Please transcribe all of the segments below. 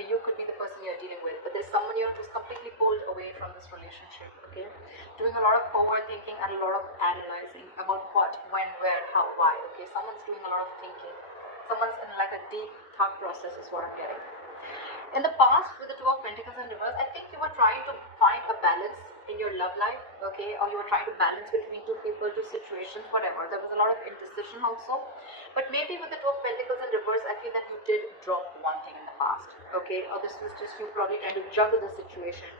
be you, could be the person you're dealing with, but there's someone you're just completely pulled away from this relationship, okay? Doing a lot of overthinking and a lot of analyzing about what, when, where, how, why, okay? Someone's doing a lot of thinking. Someone's in like a deep thought process is what I'm getting. In the past, with the Two of Pentacles in reverse, I think you were trying to find a balance in your love life, okay, or you were trying to balance between two people, two situations, whatever. There was a lot of indecision also, but maybe with the Two of Pentacles in reverse, I feel that you did drop one thing in the past, okay, or this was just you probably trying to juggle the situation.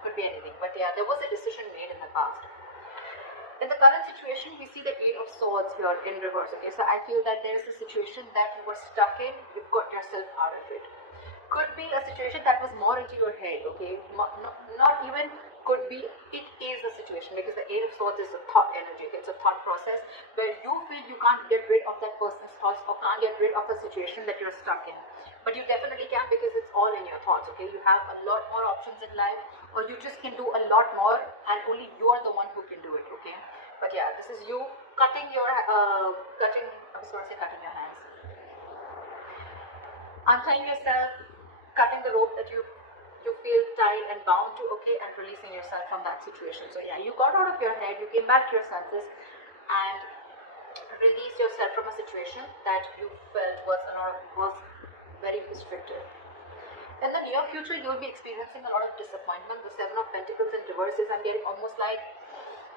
Could be anything, but yeah, there was a decision made in the past. In the current situation, we see the Eight of Swords here in reverse, okay, so I feel that there is a situation that you were stuck in, you've got yourself out of it. Could be a situation that was more into your head, okay, not even could be, it is a situation, because the Eight of Swords is a thought energy, it's a thought process where you feel you can't get rid of that person's thoughts or can't get rid of a situation that you're stuck in, but you definitely can, because it's all in your thoughts, okay. You have a lot more options in life, or you just can do a lot more and only you are the one who can do it, okay. But yeah, this is you cutting your I was going to say cutting your hands, untying yourself, cutting the rope that you feel tied and bound to, okay, and releasing yourself from that situation. So yeah, you got out of your head, you came back to your senses and released yourself from a situation that you felt was very restrictive. In the near future, you will be experiencing a lot of disappointment. The Seven of Pentacles in reverse is, I'm getting almost like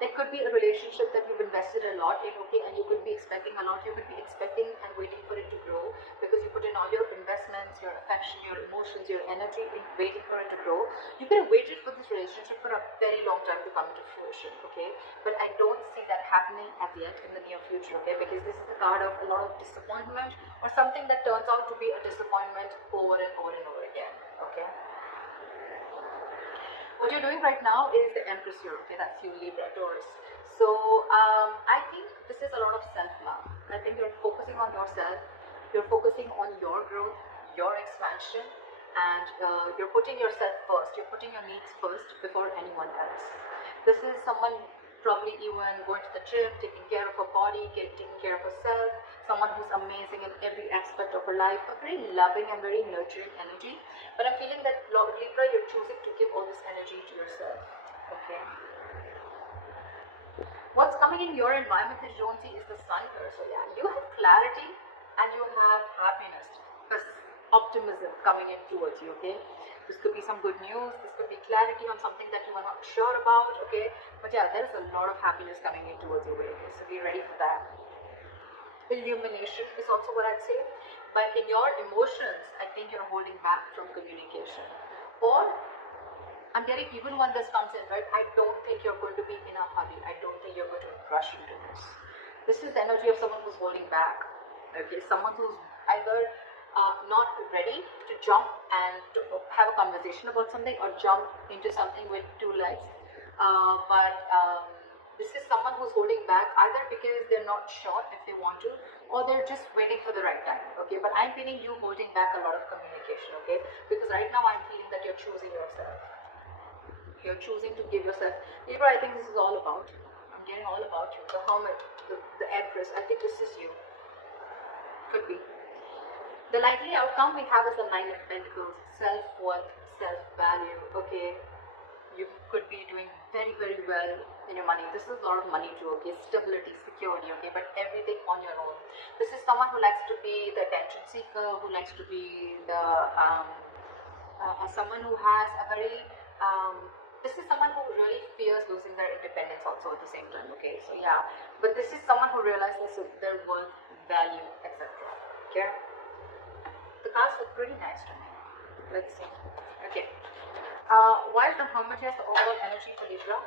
there could be a relationship that you've invested a lot in, okay, and you could be expecting a lot. You could be expecting and waiting for it to grow, because you put in all your investments, your affection, your emotions, your energy in waiting for it to grow. You could have waited for this relationship for a very long time to come into fruition, okay, but I don't see that happening as yet in the near future, okay, because this is the card of a lot of disappointment, or something that turns out to be a disappointment over and over and over again, okay. What you're doing right now is the Empress here, okay, that's you, Libra, Taurus. So I think this is a lot of self-love. I think you're focusing on yourself, you're focusing on your growth, your expansion, and you're putting yourself first, you're putting your needs first before anyone else. This is someone probably even going to the gym, taking care of her body, taking care of herself, someone who's amazing in every aspect of her life, a very loving and very nurturing energy. But I'm feeling that Libra, you're choosing to give all this energy to yourself, okay. What's coming in your environment that you don't see is the Sun here. So yeah, you have clarity and you have happiness, optimism coming in towards you, okay. This could be some good news, this could be clarity on something that you are not sure about, okay. But yeah, there's a lot of happiness coming in towards your way, okay, so be ready for that. Illumination is also what I'd say, but in your emotions, I think you're holding back from communication, or I'm getting, even when this comes in, right, I don't think you're going to be in a hurry, I don't think you're going to rush into this. This is the energy of someone who's holding back, okay, someone who's either not ready to jump and to have a conversation about something, or jump into something with two legs, this is someone who's holding back either because they're not sure if they want to, or they're just waiting for the right time, okay. But I'm feeling you holding back a lot of communication, okay, because right now I'm feeling that you're choosing yourself, you're choosing to give yourself. Libra, I think this is all about, I'm getting all about you, the Hermit, the Empress, I think this is you, could be. The likely outcome we have is the Nine of Pentacles, self-worth, self-value, okay. You could be doing very, very well in your money. This is a lot of money too, okay, stability, security, okay, but everything on your own. This is someone who likes to be the attention seeker, who likes to be the, someone who has a very, this is someone who really fears losing their independence also at the same time, okay, so yeah, but this is someone who realizes their worth, value, etc., okay. The cards look pretty nice to me. Let's see. Okay. While the Hermit has the overall energy for Libra,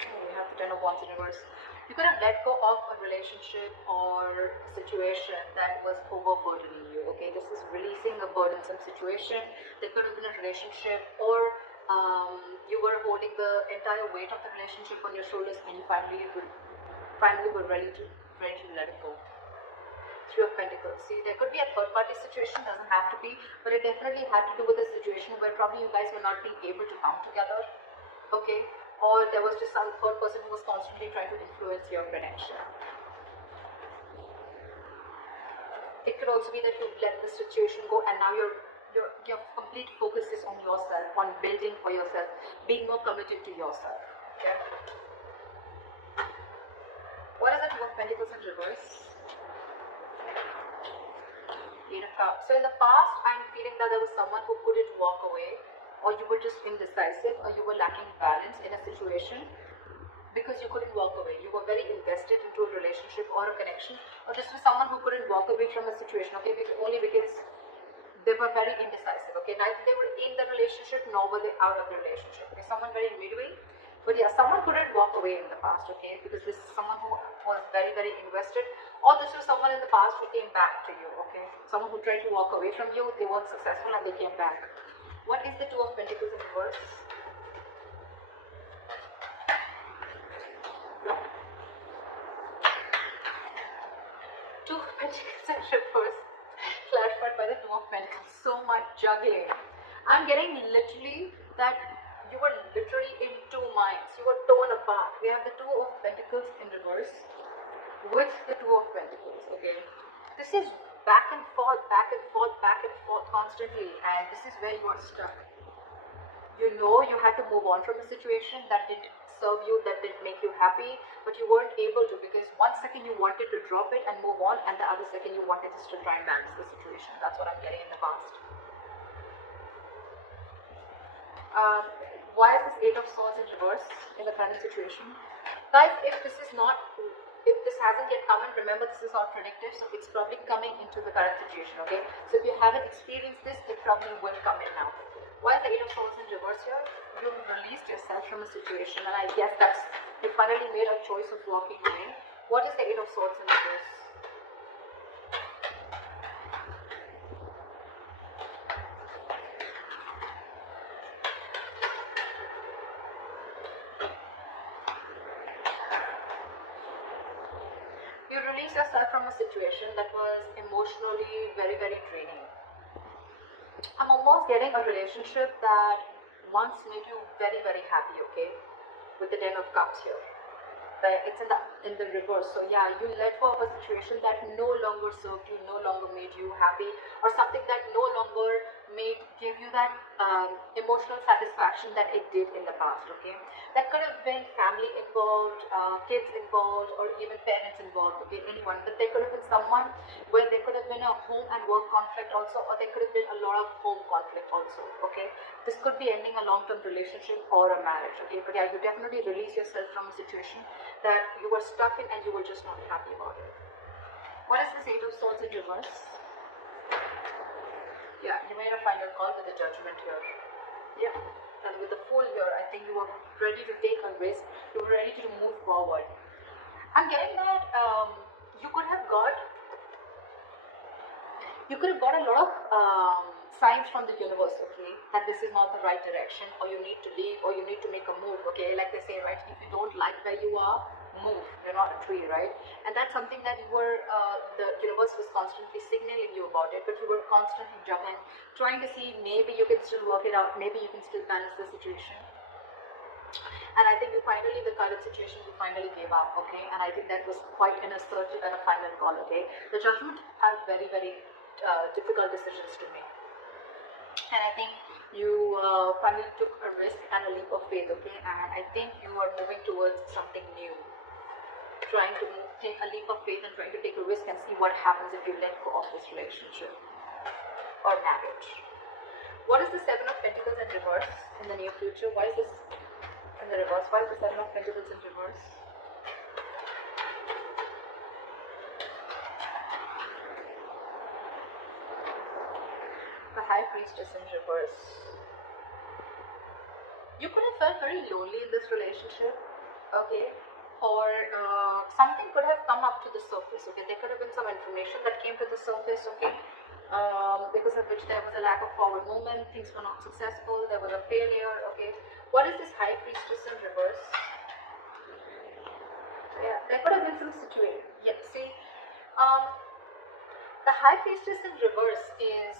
we have the Ten of Wands in reverse. You could have let go of a relationship or a situation that was overburdening you. Okay, this is releasing a burdensome situation. There could have been a relationship, or you were holding the entire weight of the relationship on your shoulders, and you finally were ready to let it go. Three of Pentacles. See, there could be a third party situation, doesn't have to be, but it definitely had to do with a situation where probably you guys were not being able to come together, okay, or there was just some third person who was constantly trying to influence your connection. could also be that you let the situation go and now your complete focus is on yourself, on building for yourself, being more committed to yourself. Okay. What is the Two of Pentacles in reverse? Eight of Cups. So in the past, I'm feeling that there was someone who couldn't walk away, or you were just indecisive, or you were lacking balance in a situation because you couldn't walk away. You were very invested into a relationship or a connection, or this was someone who couldn't walk away from a situation, okay, only because they were very indecisive, okay, neither they were in the relationship nor were they out of the relationship, okay, someone very midway. But yeah, someone couldn't walk away in the past, okay, because this is someone who was very, very invested, or this was someone in the past who came back to you, okay, someone who tried to walk away from you, they weren't successful and they came back. What is the Two of Pentacles in reverse? Two of Pentacles in reverse, clarified by the Two of Pentacles. So much juggling. I'm getting literally that you were literally in two minds. You were torn apart. We have the Two of Pentacles in reverse with the Two of Pentacles. Okay, this is back and forth, back and forth, back and forth constantly, and this is where you are stuck. You know you had to move on from a situation that didn't serve you, that didn't make you happy, but you weren't able to because one second you wanted to drop it and move on, and the other second you wanted to still try and balance the situation. That's what I'm getting in the past. Why is this Eight of Swords in reverse in the current situation? Guys, if this hasn't yet come in, remember this is all predictive, so it's probably coming into the current situation, okay? So if you haven't experienced this, it probably will come in now. Why is the Eight of Swords in reverse here? You've released yourself from a situation, and I guess that's, you finally made a choice of walking away. What is the Eight of Swords in reverse? You release yourself from a situation that was emotionally very, very draining. I'm almost getting a relationship that once made you very, very happy, okay? With the Ten of Cups here. But it's in the reverse. So yeah, you let go of a situation that no longer served you, no longer made you happy, or something that no longer gave you that emotional satisfaction that it did in the past, okay? That could have been family involved, kids involved, or even parents involved, okay, anyone. But there could have been someone where there could have been a home and work conflict also, or there could have been a lot of home conflict also, okay? This could be ending a long-term relationship or a marriage, okay? But yeah, you definitely release yourself from a situation that you were stuck in and you were just not happy about it. What is this Eight of Swords in reverse? Yeah, you made a final call with the Judgment here. Yeah, and with the Fool here, I think you were ready to take a risk. You were ready to move forward. I'm getting that you could have got a lot of signs from the universe, okay, that this is not the right direction, or you need to leave, or you need to make a move, okay, like they say, right, if you don't like where you are, move, you're not a tree, right, and that's something that you were, the universe was constantly signaling you about it, but you were constantly juggling, trying to see maybe you can still work it out, maybe you can still balance the situation. And I think the current situation, you finally gave up, okay, and I think that was quite an assertive and a final call, okay. The Judgment has very, very difficult decisions to make. And I think you finally took a risk and a leap of faith, okay? And I think you are moving towards something new. Trying to take a leap of faith and trying to take a risk and see what happens if you let go of this relationship or marriage. What is the Seven of Pentacles in reverse in the near future? Why is this in the reverse? Why is the Seven of Pentacles in reverse? The High Priestess in reverse. You could have felt very lonely in this relationship, okay, or something could have come up to the surface, okay. There could have been some information that came to the surface, okay, because of which there was a lack of forward movement, things were not successful, there was a failure, okay. What is this High Priestess in reverse? Yeah, there could have been some situation. Yeah, see, the High Priestess in reverse is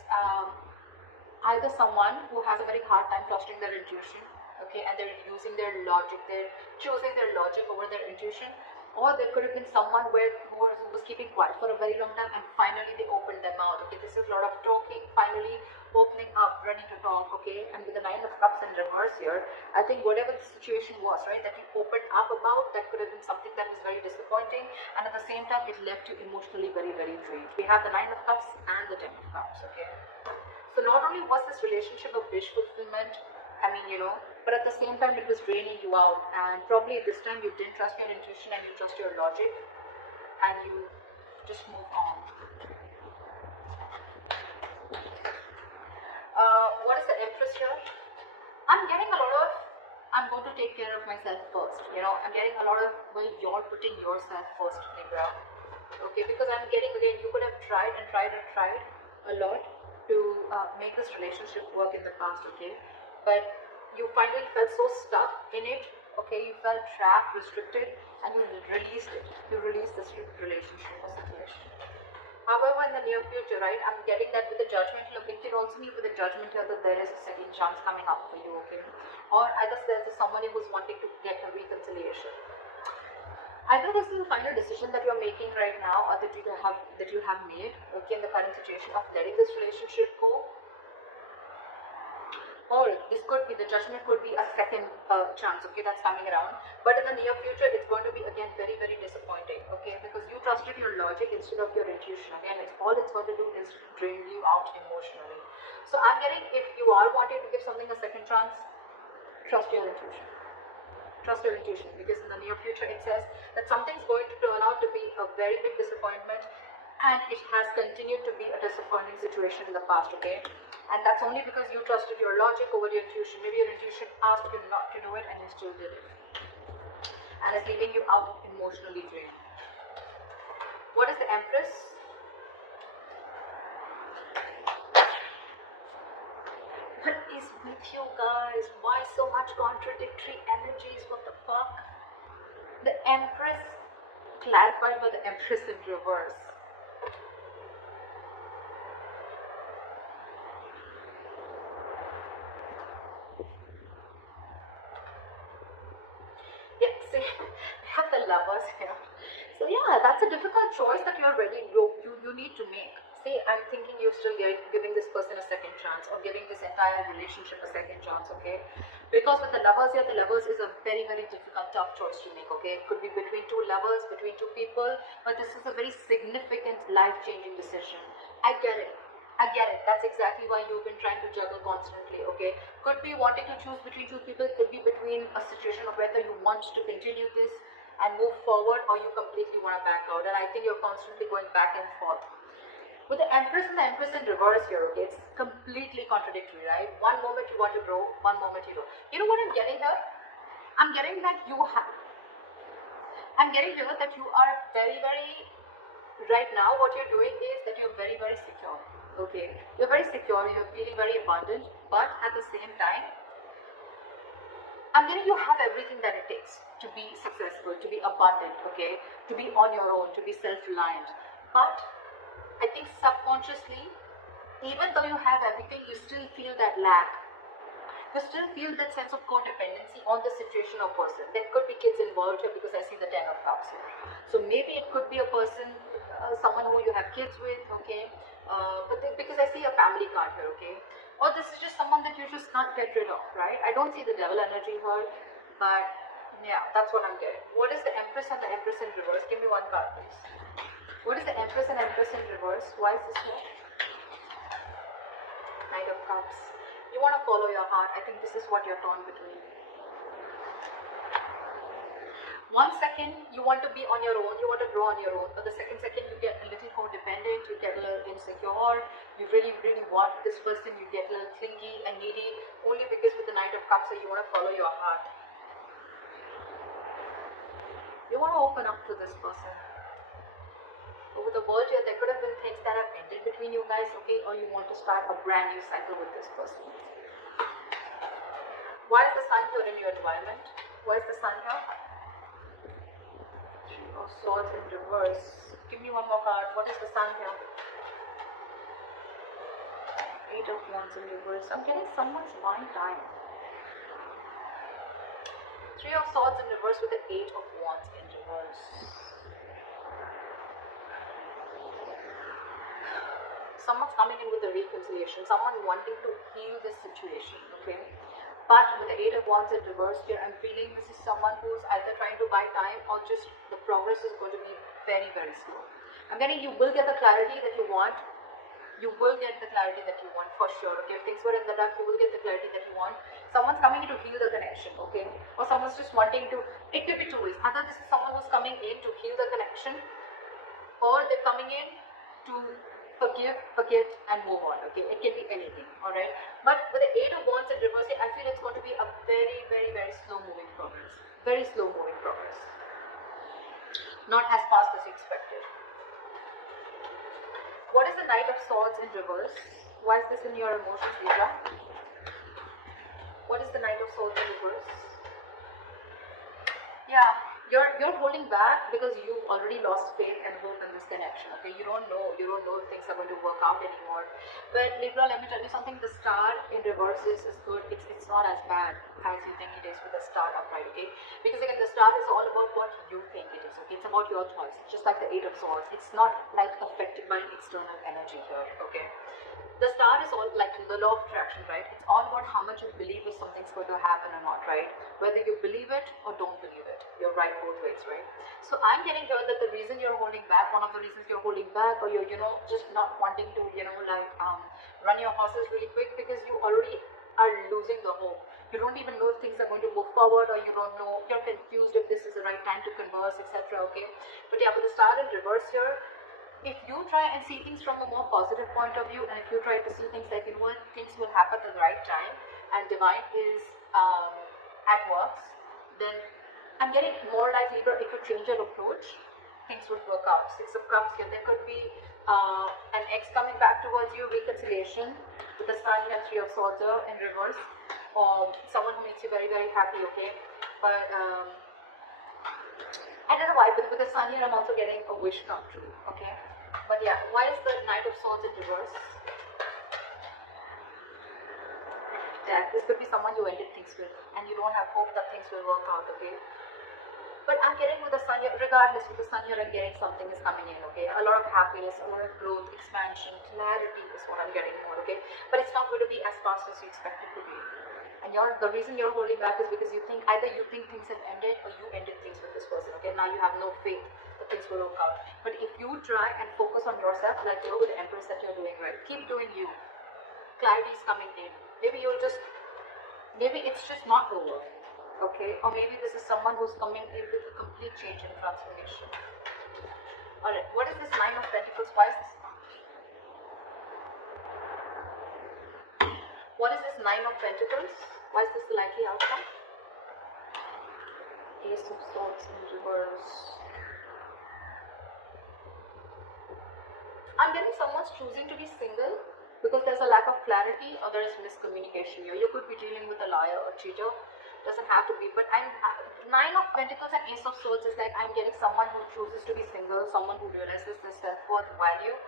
either someone who has a very hard time trusting their intuition, okay, and they're using their logic, they're choosing their logic over their intuition, Or there could have been someone who was keeping quiet for a very long time and finally they opened their mouth. Okay, this is a lot of talking, finally opening up, ready to talk. Okay, and with the Nine of Cups in reverse here, I think whatever the situation was, right, that you opened up about, that could have been something that was very disappointing, and at the same time it left you emotionally very, very drained. We have the Nine of Cups and the Ten of Cups. Okay, so not only was this relationship a wish fulfillment, I mean, but at the same time it was draining you out, and probably this time you didn't trust your intuition and you trust your logic, and you just move on. What is the Empress here? I'm getting a lot of, I'm going to take care of myself first. I'm getting a lot of where you're putting yourself first, Libra. Okay, because I'm getting, again, you could have tried and tried and tried a lot to make this relationship work in the past, okay? But you finally felt so stuck in it, okay? You felt trapped, restricted, and you released it. You released this relationship or situation. However, in the near future, right, I'm getting that with the Judgment. Look, it can also be with the Judgment here that there is a second chance coming up for you, okay? Or either there's somebody who's wanting to get a reconciliation. Either this is the final decision that you're making right now, or that you have made, okay, in the current situation of letting this relationship go. Or this could be, the Judgment could be a second chance, okay, that's coming around. But in the near future, it's going to be, again, very, very disappointing, okay, because you trusted your logic instead of your intuition. Again, all it's going to do is drain you out emotionally. So I'm getting, if you are wanting to give something a second chance, trust your intuition. Trust your intuition, because in the near future, it says that something's going to turn out to be a very big disappointment, and it has continued to be a disappointing situation in the past, okay? And that's only because you trusted your logic over your intuition. Maybe your intuition asked you not to do it and you still did it. And it's leaving you out emotionally drained. What is the Empress? What is with you guys? Why so much contradictory energies? What the fuck? The Empress, clarified by the Empress in reverse. Have the Lovers here. So yeah, that's a difficult choice that you need to make. See, I'm thinking you're still giving this person a second chance, or giving this entire relationship a second chance, okay? Because with the Lovers here, the Lovers is a very, very difficult, tough choice to make, okay? It could be between two lovers, between two people, but this is a very significant, life-changing decision. I get it. That's exactly why you've been trying to juggle constantly, okay? Could be wanting to choose between two people, could be between a situation of whether you want to continue this and move forward, or you completely want to back out. And I think you're constantly going back and forth. With the Empress and the Empress in reverse here, okay, it's completely contradictory, right? One moment you want to grow, one moment you don't. You know what I'm getting here? I'm getting that you are very, very, right now what you're doing is that you're very, very secure, okay? You're very secure, you're feeling very abundant, but at the same time, I'm getting you have everything that it takes to be successful, to be abundant, okay? To be on your own, to be self-reliant. But I think subconsciously, even though you have everything, you still feel that lack. You still feel that sense of codependency on the situation or person. There could be kids involved here because I see the Ten of Cups here. So maybe it could be a person, someone who you have kids with, okay? Because I see a family card here, okay? Or this is just someone that you just can't get rid of, right? I don't see the devil energy here, but yeah, that's what I'm getting. What is the Empress and the Empress in reverse? Give me one card, please. What is the Empress and Empress in reverse? Why is this here? Knight of Cups. You want to follow your heart. I think this is what you're torn between. 1 second, you want to be on your own, you want to grow on your own, but the second you get a little codependent, you get a little insecure, you really, really want this person, you get a little clingy and needy, only because with the Knight of Cups, so you want to follow your heart. You want to open up to this person. Over the world here, there could have been things that have ended between you guys, okay, or you want to start a brand new cycle with this person. Why is the Sun here in your environment? Why is the Sun here? Three of Swords in reverse. Give me one more card. What is the Sun here? Eight of Wands in reverse. I'm getting someone's mind time. Three of Swords in reverse with the Eight of Wands in reverse. Someone's coming in with a reconciliation, someone wanting to heal this situation, okay? But with the Eight of Wands in reverse here, I'm feeling this is someone who's either trying to buy time or just the progress is going to be very, very slow. I'm getting you will get the clarity that you want. You will get the clarity that you want for sure, okay? If things were in the dark, you will get the clarity that you want. Someone's coming in to heal the connection, okay? Or someone's just wanting to, it could be two ways. Either this is someone who's coming in to heal the connection, or they're coming in to forgive, forget, and move on, okay? It can be anything, alright? But with the Eight of Wands in reverse, I feel it's going to be a very, very, very slow moving progress. Very slow moving progress. Not as fast as you expected. What is the Knight of Swords in reverse? Why is this in your emotions, Libra? What is the Knight of Swords in reverse? Yeah, you're holding back because you've already lost faith and hope in this connection, okay? You don't know if things are going to work out anymore. But Libra, let me tell you something, the Star in reverse is good. It's not as bad as you think it is with the Star upright, okay? Because again, the Star is all about what you think it is, okay? It's about your choice, just like the Eight of Swords. It's not like affected by external energy here, okay? The Star is all like the law of attraction, right? It's all about how much you believe if something's going to happen or not, right? Whether you believe it or don't believe it. You're right both ways, right? So I'm getting here that the reason you're holding back, one of the reasons you're holding back, or you're, just not wanting to, run your horses really quick because you already are losing the hope. You don't even know if things are going to move forward, or you don't know, you're confused if this is the right time to converse, etc. Okay? But yeah, with the Star in reverse here, if you try and see things from a more positive point of view, and if you try to see things like, things will happen at the right time, and divine is at work, then I'm getting more like Libra, if you change your approach, things would work out. Six of Cups here, there could be an ex coming back towards you, reconciliation, with the Sun and Three of Swords in reverse, or someone who makes you very, very happy, okay? But I don't know why, but with the Sun here, I'm also getting a wish come true, okay? But yeah, why is the Knight of Swords in reverse? Death. This could be someone you ended things with, and you don't have hope that things will work out, okay? But I'm getting with the Sun here, regardless, with the Sun here, I'm getting something is coming in, okay? A lot of happiness, a lot of growth, expansion, clarity is what I'm getting more, okay? But it's not going to be as fast as you expect it to be. And the reason you're holding back is because you think, either you think things have ended, or you ended things with this person, okay? Now you have no faith that things will work out. But if you try and focus on yourself, like you're with the Empress that you're doing, right? Keep doing you. Clarity is coming in. Maybe it's just not over, okay? Or maybe this is someone who's coming in with a complete change and transformation. Alright, what is this Nine of Pentacles? Why is this? What is this Nine of Pentacles? Why is this the likely outcome? Ace of Swords in reverse. I'm getting someone's choosing to be single because there's a lack of clarity or there is miscommunication here. You could be dealing with a liar or cheater. Doesn't have to be, but Nine of Pentacles and Ace of Swords is like I'm getting someone who chooses to be single, someone who realizes their self-worth value,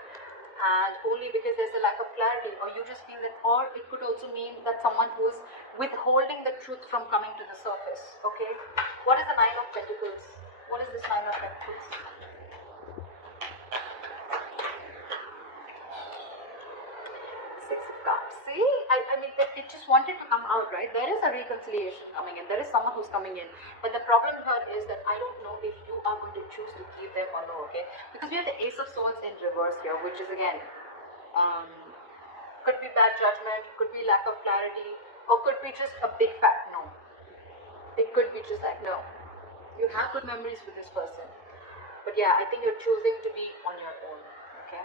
and only because there's a lack of clarity, or you just feel that, or it could also mean that someone who is withholding the truth from coming to the surface, okay? What is the Nine of Pentacles? What is this Nine of Pentacles? Six of Cups. See, I mean, it just wanted to come out, right? There is a reconciliation coming in. There is someone who's coming in. But the problem here is that I don't know if you are going to choose to keep them or no, okay? Because we have the Ace of Swords in reverse here, which is again, could be bad judgment, could be lack of clarity, or could be just a big fat no. It could be just like, no. You have good memories with this person. But yeah, I think you're choosing to be on your own, okay?